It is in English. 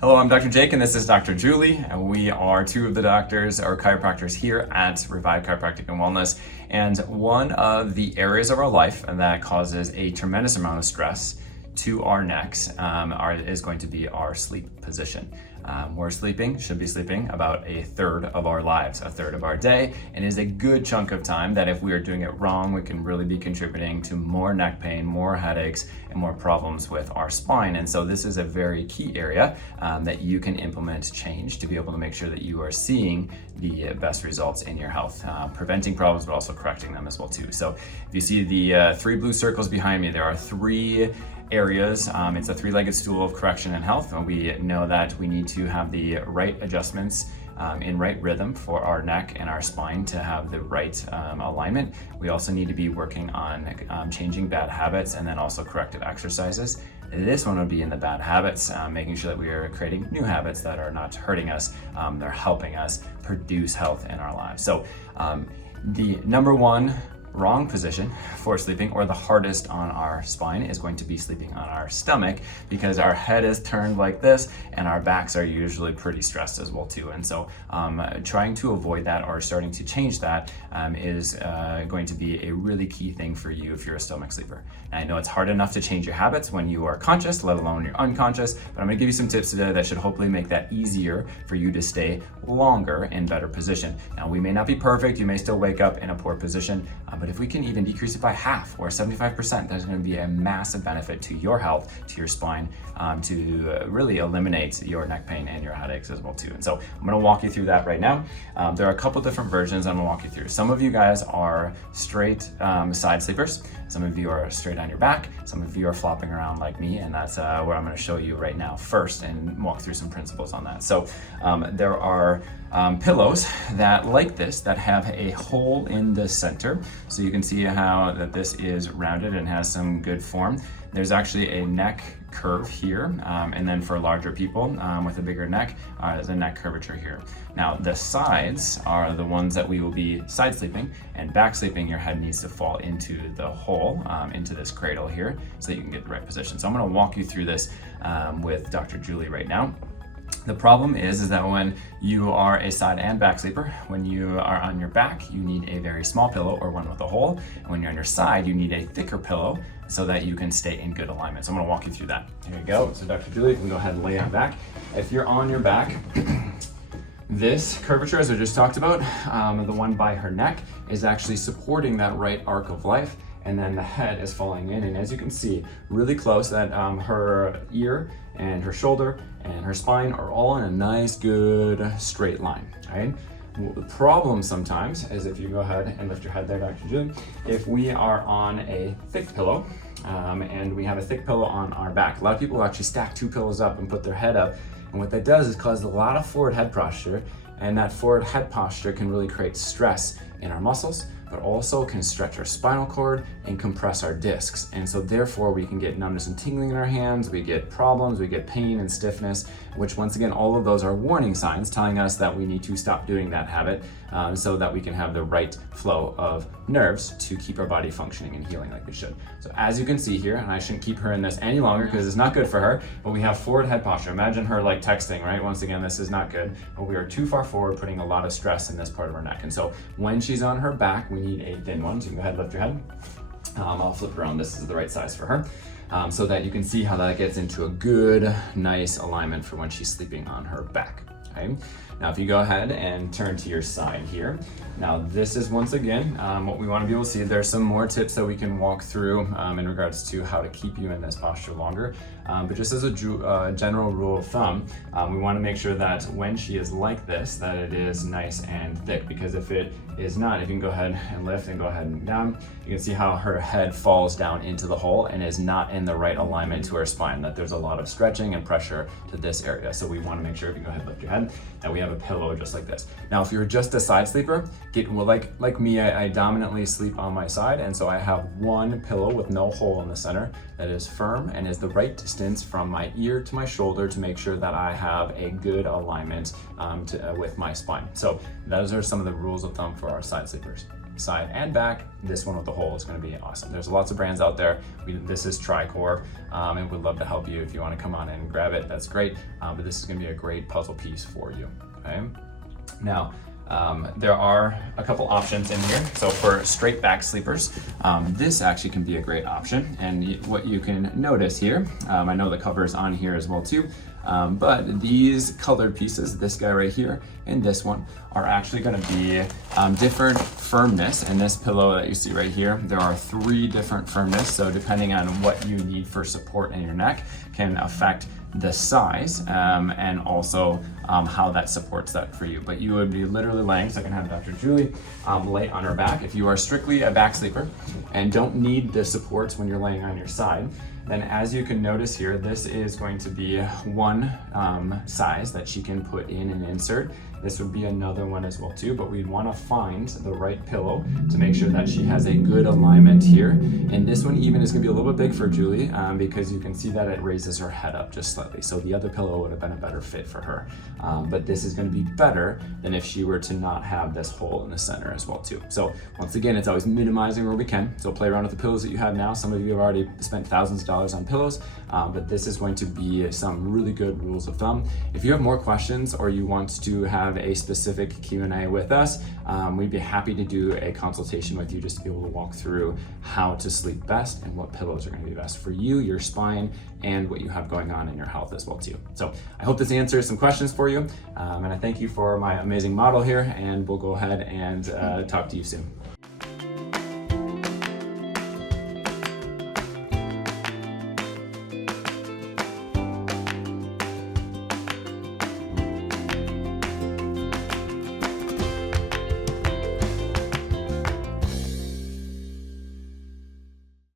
Hello, I'm Dr. Jake and this is Dr. Julie, and we are two of the doctors or chiropractors here at Revive Chiropractic and Wellness. And one of the areas of our life that causes a tremendous amount of stress to our necks is going to be our sleep position. Should be sleeping about a third of our lives, a third of our day, and is a good chunk of time that if we are doing it wrong, we can really be contributing to more neck pain, more headaches, and more problems with our spine. And so this is a very key area that you can implement change to be able to make sure that you are seeing the best results in your health, preventing problems, but also correcting them as well too. So if you see the three blue circles behind me, there are three areas. It's a three-legged stool of correction and health, and we know that we need to have the right adjustments in right rhythm for our neck and our spine to have the right alignment. We also need to be working on changing bad habits and then also corrective exercises. This one would be in the bad habits, making sure that we are creating new habits that are not hurting us, they're helping us produce health in our lives. So the number one wrong position for sleeping, or the hardest on our spine, is going to be sleeping on our stomach, because our head is turned like this and our backs are usually pretty stressed as well too. And so trying to avoid that or starting to change that is going to be a really key thing for you if you're a stomach sleeper. And I know it's hard enough to change your habits when you are conscious, let alone when you're unconscious, but I'm gonna give you some tips today that should hopefully make that easier for you to stay longer in better position. Now, we may not be perfect, you may still wake up in a poor position, but if we can even decrease it by half or 75%, that's going to be a massive benefit to your health, to your spine, to really eliminate your neck pain and your headaches as well too. And so I'm going to walk you through that right now. There are a couple different versions I'm going to walk you through. Some of you guys are straight side sleepers. Some of you are straight on your back. Some of you are flopping around like me, and that's where I'm going to show you right now first and walk through some principles on that. So there are pillows that like this that have a hole in the center, so you can see how that this is rounded and has some good form. There's actually a neck curve here, and then for larger people with a bigger neck, there's a neck curvature here. Now the sides are the ones that we will be side sleeping, and back sleeping, your head needs to fall into the hole, into this cradle here, so that you can get the right position. So I'm going to walk you through this with Dr. Julie right now. The problem is that when you are a side and back sleeper, when you are on your back, you need a very small pillow or one with a hole. And when you're on your side, you need a thicker pillow so that you can stay in good alignment. So I'm gonna walk you through that. Here you go. So Dr. Julie, you can go ahead and lay on back. If you're on your back, this curvature, as I just talked about, the one by her neck, is actually supporting that right arc of life, and then the head is falling in. And as you can see, really close, that her ear and her shoulder and her spine are all in a nice, good straight line, right? Well, the problem sometimes is if you go ahead and lift your head there, Dr. June, if we are on a thick pillow, and we have a thick pillow on our back, a lot of people will actually stack two pillows up and put their head up, and what that does is cause a lot of forward head posture, and that forward head posture can really create stress in our muscles, but also can stretch our spinal cord and compress our discs. And so therefore we can get numbness and tingling in our hands, we get problems, we get pain and stiffness, which once again, all of those are warning signs telling us that we need to stop doing that habit so that we can have the right flow of nerves to keep our body functioning and healing like it should. So as you can see here, and I shouldn't keep her in this any longer because it's not good for her, but we have forward head posture. Imagine her like texting, right? Once again, this is not good, but we are too far forward, putting a lot of stress in this part of her neck. And so when she's on her back, we need a thin one. So you can go ahead and lift your head. I'll flip around. This is the right size for her. So that you can see how that gets into a good, nice alignment for when she's sleeping on her back. Okay. Now, if you go ahead and turn to your side here, now this is once again what we want to be able to see. There's some more tips that we can walk through in regards to how to keep you in this posture longer. But just as a general rule of thumb, we want to make sure that when she is like this, that it is nice and thick. Because if it is not, if you can go ahead and lift and go ahead and down, you can see how her head falls down into the hole and is not in the right alignment to her spine. That there's a lot of stretching and pressure to this area. So we want to make sure, if you go ahead and lift your head, that we have a pillow just like this. Now, if you're just a side sleeper, like me, I dominantly sleep on my side, and so I have one pillow with no hole in the center that is firm and is the right distance from my ear to my shoulder to make sure that I have a good alignment with my spine. So those are some of the rules of thumb for our side sleepers. side and back. This one with the hole is going to be awesome. There's lots of brands out there. This is Tricor, and we'd love to help you. If you want to come on in and grab it, that's great. But this is going to be a great puzzle piece for you. Okay. Now, there are a couple options in here. So for straight back sleepers, this actually can be a great option. And what you can notice here, I know the cover is on here as well too, but these colored pieces, this guy right here and this one, are actually going to be different firmness. And this pillow that you see right here, there are 3 different firmness. So depending on what you need for support in your neck can affect the size and also how that supports that for you. But you would be literally laying, so I can have Dr. Julie lay on her back. If you are strictly a back sleeper and don't need the supports when you're laying on your side, then as you can notice here, this is going to be one size that she can put in and insert. This would be another one as well too, but we'd want to find the right pillow to make sure that she has a good alignment here. And this one even is going to be a little bit big for Julie because you can see that it raises her head up just slightly. So the other pillow would have been a better fit for her. But this is going to be better than if she were to not have this hole in the center as well too. So once again, it's always minimizing where we can. So play around with the pillows that you have now. Some of you have already spent thousands of dollars on pillows, but this is going to be some really good rules of thumb. If you have more questions or you want to have a specific Q&A with us, we'd be happy to do a consultation with you just to be able to walk through how to sleep best and what pillows are going to be best for you, your spine, and what you have going on in your health as well too. So I hope this answers some questions for you, and I thank you for my amazing model here, and we'll go ahead and talk to you soon.